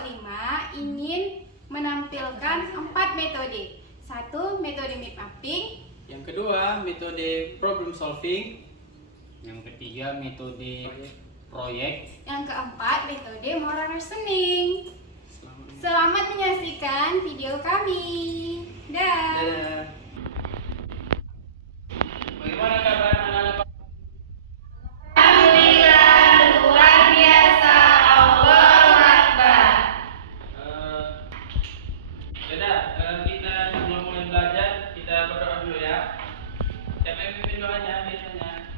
kelompok 5 ingin menampilkan 4 metode. 1. Metode map mapping. Yang kedua, metode problem solving. Yang ketiga, metode proyek. Yang keempat, metode moral reasoning. Selamat menyaksikan video kami. Dah. Dadah. Bagaimana kabar anak-anak? Alhamdulillah, luar biasa. Allahu Akbar. Dadah, kita sebelum mulai belajar, kita berdoa dulu ya. Siapa yang pimpin doanya? Biasanya.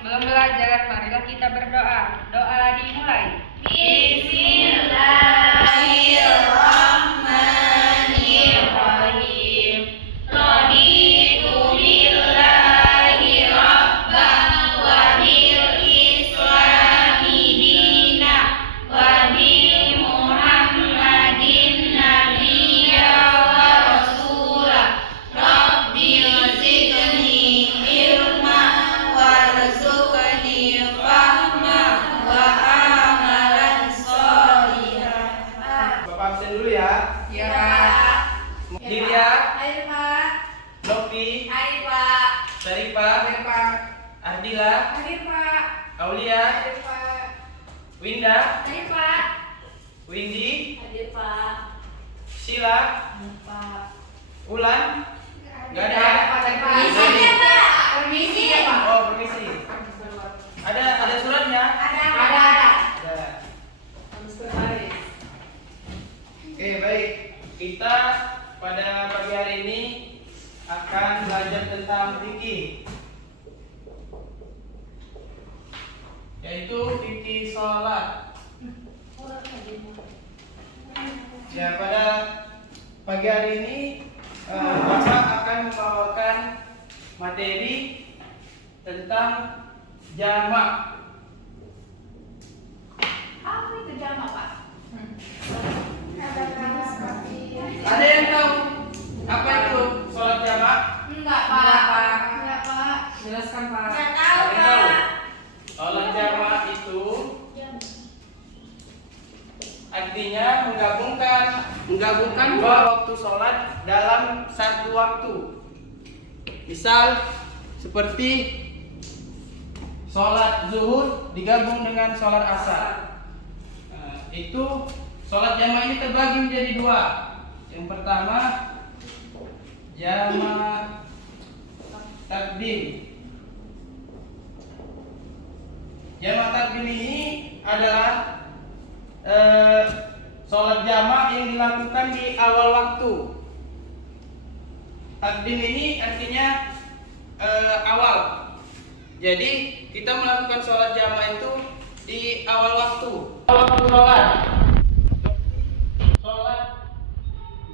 Sebelum belajar, marilah kita berdoa. Doa dimulai. Bismillahirrahmanirrahim. Raditu billahi rabban wa bil islami dina wa bi Muhammadin nabiyya wa rasula. Rabbi zidni ilma warzuqni fahma wa amalan sholihan. Bapak absen dulu ya. Dilia, Ayo Pak. Lofi, Ayo Pak. Syarifah, Ardila, Ayo Pak. Aulia, Ayo Pak. Winda, Ayo Pak. Windy, Ayo Pak. Sheila, Ayo Pak. Ulan. Nggak ada. Permisi ya Pak. Permisi ya Pak. Oh, permisi. Ada suratnya? Ada. Ada. Oke, baik. Kita pada pagi hari ini akan belajar tentang fikih, yaitu fikih sholat. Ya, pada pagi hari ini Bapak akan membawakan materi tentang jamak. Apa itu jamak Pak? Ada yang tahu apa itu sholat jamak? Enggak Pak. Enggak Pak. Jelaskan, Pak. Enggak tahu Ada yang tahu? Pak. Sholat jamak itu artinya menggabungkan dua waktu sholat dalam satu waktu. Misal seperti sholat zuhur digabung dengan sholat asar. Itu sholat jamak ini terbagi menjadi dua. Yang pertama jamak takdim. Jamak takdim ini adalah sholat jamak yang dilakukan di awal waktu. Takdim ini artinya awal. Jadi kita melakukan sholat jamak itu di awal waktu. Waktu sholat. Sholat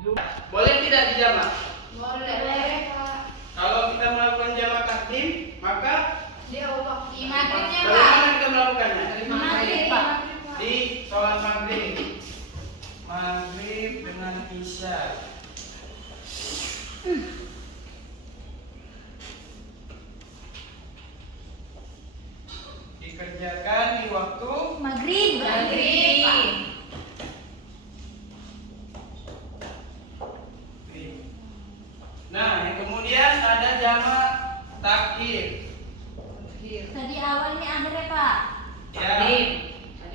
Jumat. Boleh tidak dijamak? Boleh Pak. Kalau kita melakukan jamak takdim, maka Di Allah. Di maghribnya Pak. bagaimana kita melakukannya? Maghrib Pak. Di sholat maghrib. Maghrib dengan isya. Dikerjakan di waktu Maghrib. Maghrib Pak. Nah, yang kemudian ada jamak takhir. Tadi awal ini akhirnya Pak. Ya.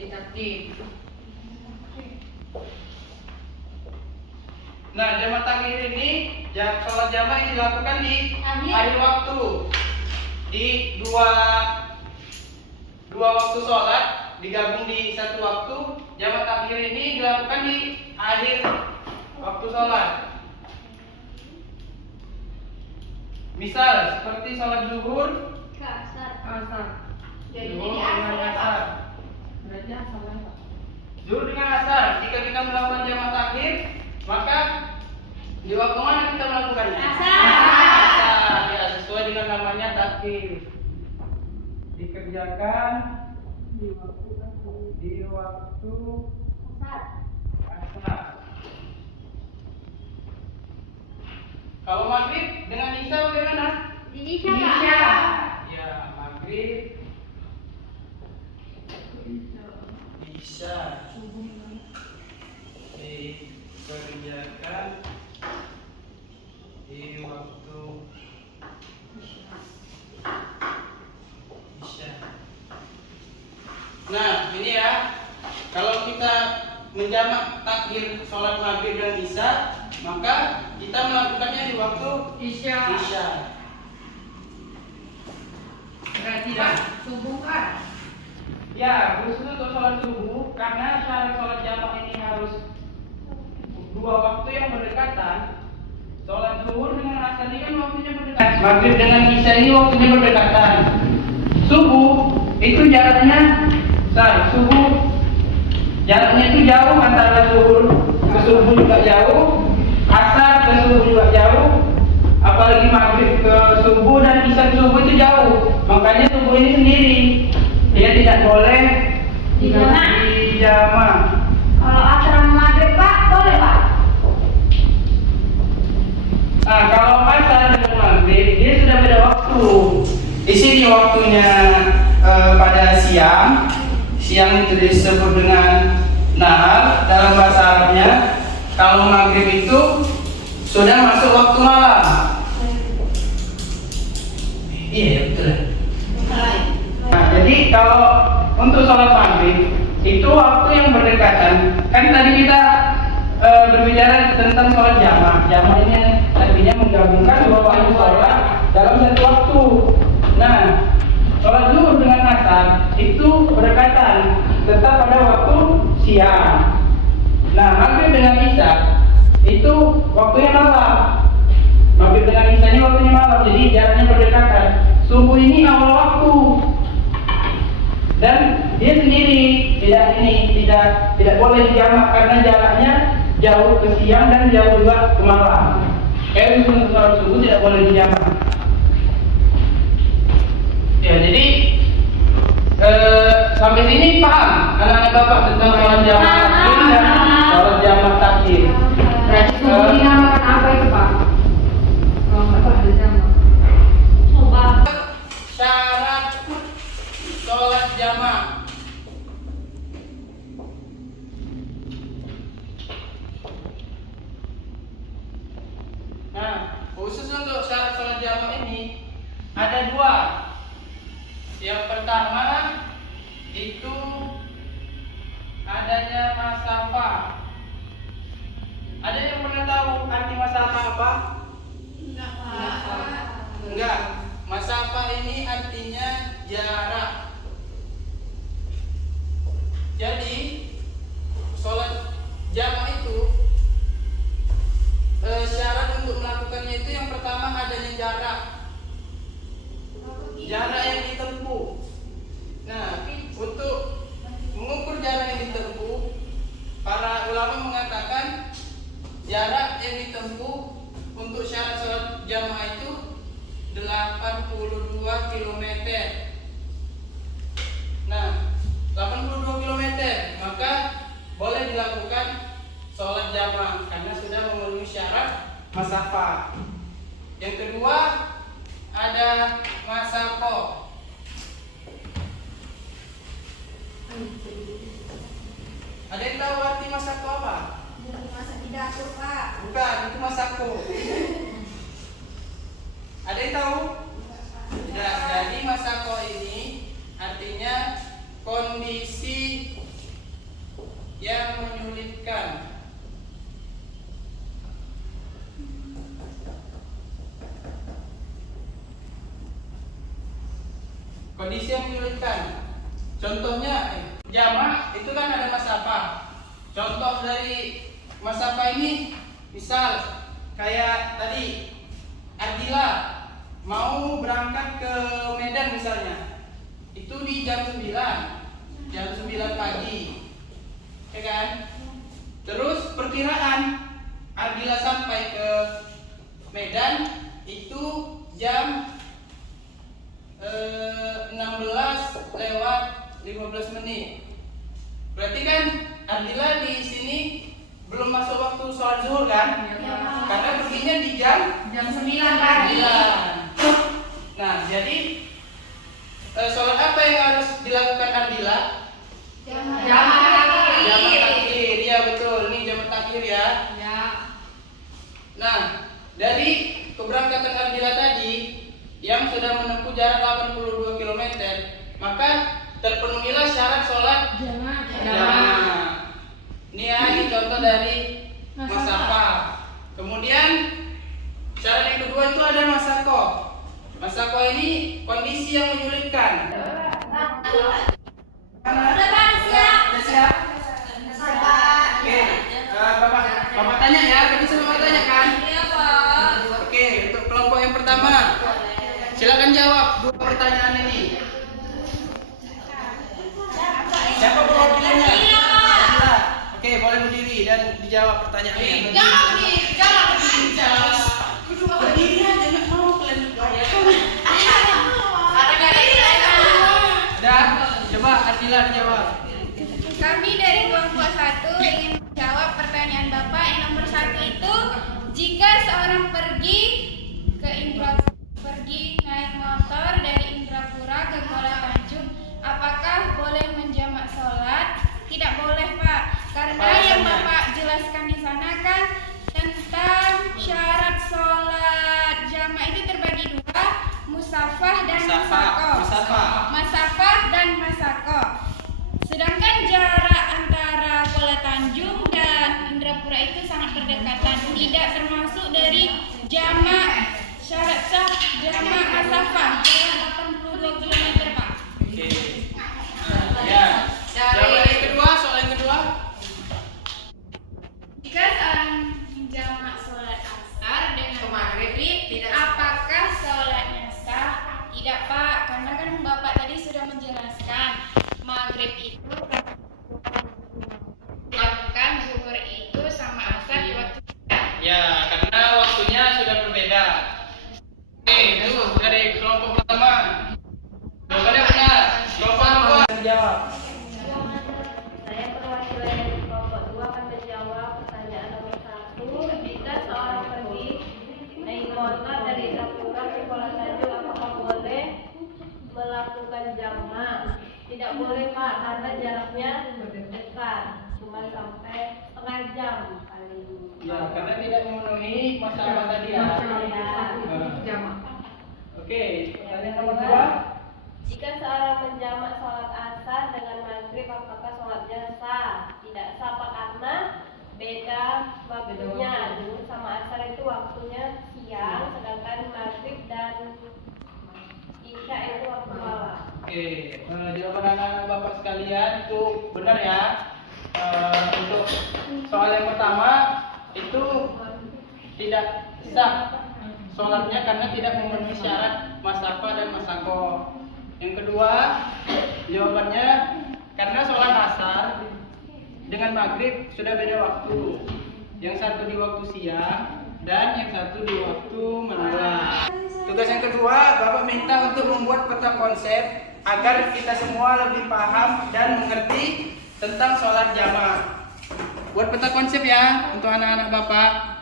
Takdim. Nah, jamak takhir ini sholat jamak yang dilakukan di Akhir. akhir waktu. Di dua waktu sholat digabung di satu waktu. Jamak takhir ini dilakukan di akhir waktu sholat. Misal seperti sholat zuhur, Asar. Jadi zuhur ini dengan akhir Pak. asar. Berarti asar, Pak. Zuhur dengan asar. Jika kita melakukan jamak takhir, maka di waktu mana kita melakukannya? Asar. Ya, sesuai dengan namanya takhir. Dikerjakan di waktu asar. Kalau maghrib dengan isya bagaimana? Di Isya Pak. Ya, maghrib isya. dikerjakan di waktu Isya. Nah, ini ya. Kalau kita menjamak takhir sholat maghrib dan isya, maka kita melakukannya di waktu Isya. Isya. Berarti Pak, subuh kan? Ya, khusus untuk sholat subuh, karena syarat sholat jamak ini harus dua waktu yang berdekatan. Sholat zuhur dengan asar ini kan waktunya berdekatan. Maghrib dengan isya ini waktunya berdekatan. Subuh itu jaraknya, subuh jaraknya itu jauh, antara zuhur ke subuh juga jauh, asar ke subuh juga jauh, apalagi maghrib ke subuh dan isya ke subuh itu jauh. Makanya subuh ini sendiri dia tidak boleh dijamak. Kalau asar maghrib Pak, boleh Pak? Nah, kalau asar dengan maghrib dia sudah beda waktu. Di sini waktunya pada siang. Siang itu disebut dengan nahar dalam bahasa Arabnya. Kalau maghrib itu sudah masuk waktu malam. Iya, betul. Nah, jadi kalau untuk sholat maghrib itu waktu yang berdekatan. Kan tadi kita berbicara tentang sholat jamak. Jamak ini artinya menggabungkan dua waktu sholat dalam satu waktu. Nah, sholat zuhur dengan asar itu berdekatan, tetap pada waktu siang. Nah, maghrib dengan isya itu waktunya malam. Maghrib dengan isya ini waktunya malam, jadi jaraknya berdekatan. Subuh ini awal waktu, dan dia sendiri tidak boleh dijamak karena jaraknya jauh ke siang dan jauh juga ke malam. Untuk sholat subuh tidak boleh dijamak. Ya, jadi sampai sini paham anak-anak bapak tentang sholat jamak takhir dan sholat jamak takhir. Berarti subuh dinamakan apa itu Pak? Kalau nggak ada jamak. Coba. Syarat sholat jamak. Nah, khusus untuk syarat sholat jamak ini ada dua. Yang pertama itu adanya masafah. Ada yang pernah tahu arti masafah apa? Enggak. Masafah ini artinya jarak. Jadi sholat jamak itu syarat untuk melakukannya itu yang pertama adanya jarak. Jarak yang ditempuh. Nah, untuk mengukur jarak yang ditempuh, para ulama mengatakan jarak yang ditempuh untuk syarat sholat jamaah itu 82 km. Nah, 82 km maka boleh dilakukan sholat jamaah karena sudah memenuhi syarat masafah. Yang kedua ada masako. Ada yang tahu arti masako apa? Masak di dapur Pak. Bukan, itu masako. Ada yang tahu? Tidak. Jadi masako ini artinya kondisi yang menyulitkan. Kondisi yang menyulitkan. Contohnya jamak itu kan ada masafah. Contoh dari masafah ini misal kayak tadi Ardila mau berangkat ke Medan misalnya. Itu di jam 9 pagi. Ya kan? Terus perkiraan Ardila sampai ke Medan itu jam 16:15 menit. Berarti kan Ardila di sini belum masuk waktu sholat zuhur kan? Ya, Karena perginya di jam 9 pagi. 9. Nah, jadi sholat apa yang harus dilakukan Ardila? Jamak takhir. Jamak takhir, ya betul. Ini jamak takhir ya. Ya. Nah, dari keberangkatan Ardila tadi yang sudah menempuh jarak 82 km, maka terpenuhilah syarat sholat jamaah. Ini ya, ini contoh dari masafah. Kemudian syarat yang kedua itu ada masakoh. Masakoh ini kondisi yang menyulitkan. Sudah siap? Oke, Bapak tanya ya, tadi semua Bapak tanya kan? Oke, untuk kelompok yang pertama, silakan jawab dua pertanyaan ini. Siapa perwakilannya? Oke, boleh berdiri dan dijawab pertanyaannya. Jangan berdiri aja, nggak mau kalian Udah, coba Ardila dijawab. Kami dari kelompok 1 ingin menjawab pertanyaan Bapak yang nomor 1 itu, jika seorang pergi naik motor dari Indrapura ke Kuala Tanjung, apakah boleh menjamak sholat? Tidak boleh, Pak, karena yang Bapak jelaskan di sana kan tentang syarat sholat jamak itu terbagi dua, musafah dan masakoh. Masafah dan masakoh. Sedangkan jarak antara Kuala Tanjung dan Indrapura itu sangat berdekatan, tidak termasuk dari jamak syarat sah jamak masafah jarak 82 km, Pak. Oke. Ya. Jawaban yang kedua, soal yang kedua. Jika seorang menjamak sholat asar dengan maghrib, apakah sholatnya sah? Tidak, Pak, karena kan Bapak tadi sudah menjelaskan maghrib itu bukan zuhur itu sama asar di waktu. Ya, karena waktunya sudah berbeda. Oke, itu dari kelompok pertama. Jawabannya benar. Kelompok kedua jawab. Saya perwakilan dari kelompok 2 akan menjawab pertanyaan nomor 1. Jika seorang pergi naik motor dari Indrapura ke Kuala Tanjung, apakah boleh melakukan jamak? Tidak boleh, Pak, karena jaraknya dekat, cuma sampai setengah jam paling. Ya, karena tidak memenuhi masalah tadi ya. Jamak. Oke, pertanyaan nomor 2. Jika seorang menjamak sholat asar dengan maghrib, apakah sholatnya sah? Tidak sah, Pak, karena beda waktunya. Zuhur sama asar itu waktunya siang, sedangkan maghrib dan isya itu waktu malam. Oke, jawaban anak-anak Bapak sekalian itu benar ya. Untuk soal yang pertama itu tidak sah sholatnya karena tidak memenuhi syarat masafah dan masakoh. Yang kedua, jawabannya karena sholat asar dengan maghrib sudah beda waktu. Yang satu di waktu siang dan yang satu di waktu malam. Tugas yang kedua, Bapak minta untuk membuat peta konsep agar kita semua lebih paham dan mengerti tentang sholat jamaah. Buat peta konsep ya untuk anak-anak Bapak.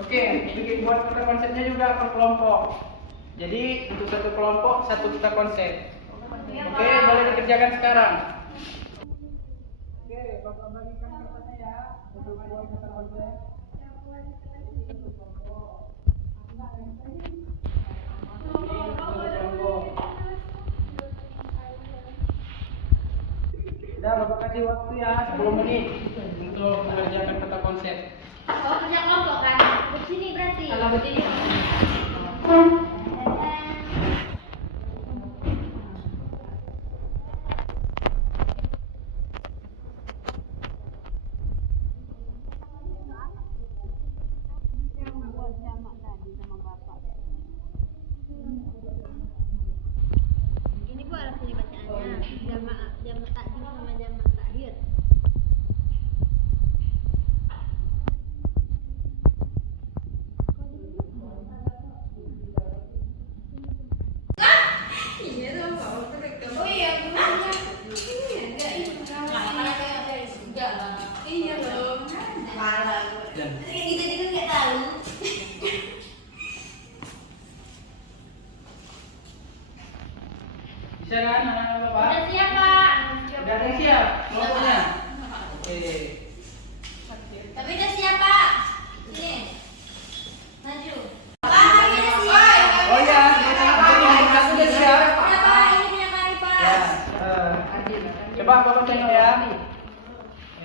Oke, bikin buat peta konsepnya juga per kelompok. Jadi untuk satu kelompok satu peta konsep. Oke, boleh dikerjakan sekarang. Oke, Bapak bagikan kertasnya ya untuk buat peta konsep. Udah, Bapak kasih waktu ya 10 menit untuk mengerjakan peta konsep. Oh, kerja kelompok kan? Begini berarti. Kalau begini. Ini Bu alat ini bacaannya. Jamak takdim sama jamak takhir. Oh iya, iya loh. Dan Kita juga nggak tahu. bisa kan anak-anak Bapak? Udah siap, Pak. Udah ada yang siap kelompoknya? Oke. Tapi Coba Bapak tengok ya.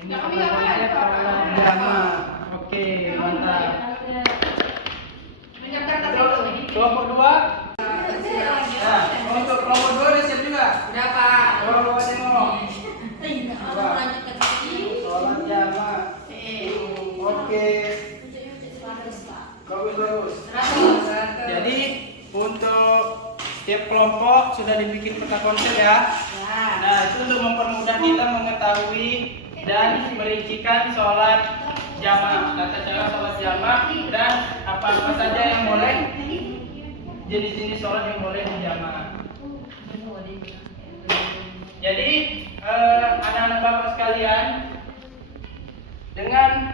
Ini konsep sholat jama. Oke, mantap. Kelompok 2. Nah, untuk kelompok 2 udah siap juga? Udah Pak. Coba Bapak tengok. Coba. Sholat jama. Oke. Bagus. Jadi untuk tiap kelompok sudah dibikin peta konsep ya. Nah, itu untuk mempermudah kita mengetahui dan merincikan sholat jamaah, tata cara sholat jamaah dan apa saja yang boleh, jenis-jenis sholat yang boleh dijamaah. Jadi anak-anak bapak sekalian, dengan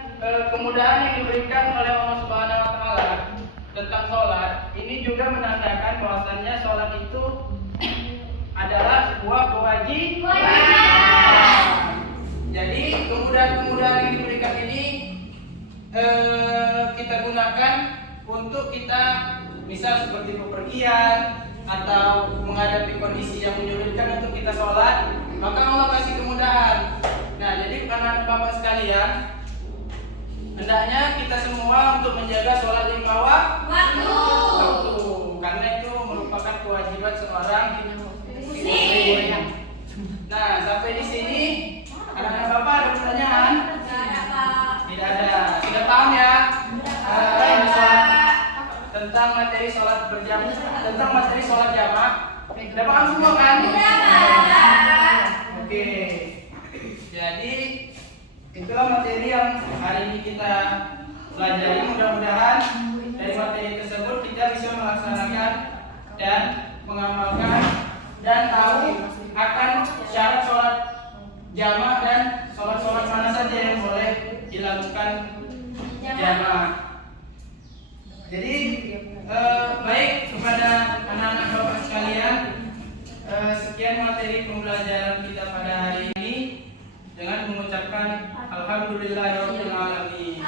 kemudahan yang diberikan oleh Allah Subhanahu Wa Taala tentang sholat, ini juga menandakan bahwasannya sholat itu adalah sebuah kewajiban. Jadi kemudahan-kemudahan yang diberikan ini kita gunakan untuk kita misal seperti bepergian atau menghadapi kondisi yang menyulitkan untuk kita sholat, maka Allah kasih kemudahan. Nah, jadi anak-anak bapak sekalian, hendaknya kita semua untuk menjaga sholat 5 waktu, karena itu merupakan kewajiban seorang muslim. Nah, sampai di sini anak-anak bapak ada pertanyaan? Tidak ada. Sudah paham ya? Tentang materi sholat berjamaah, tentang materi sholat jamaah. Sudah paham semua kan? Oke. Jadi itulah materi yang hari ini kita pelajari. Mudah-mudahan dari materi tersebut kita bisa melaksanakan dan mengamalkan dan tahu akan syarat sholat jamaah dan sholat-sholat mana saja yang boleh dilakukan jamaah. Jadi baik kepada anak-anak bapak sekalian, sekian materi pembelajaran kita pada hari ini dengan mengucapkan alhamdulillahirabbil alamin.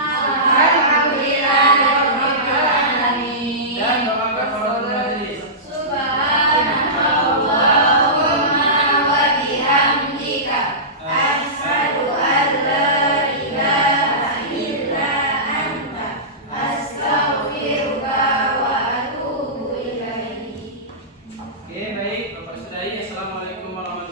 Dan doa kafaratul majelis. Oke, baik Bapak Saudari, assalamualaikum warahmatullahi wabarakatuh.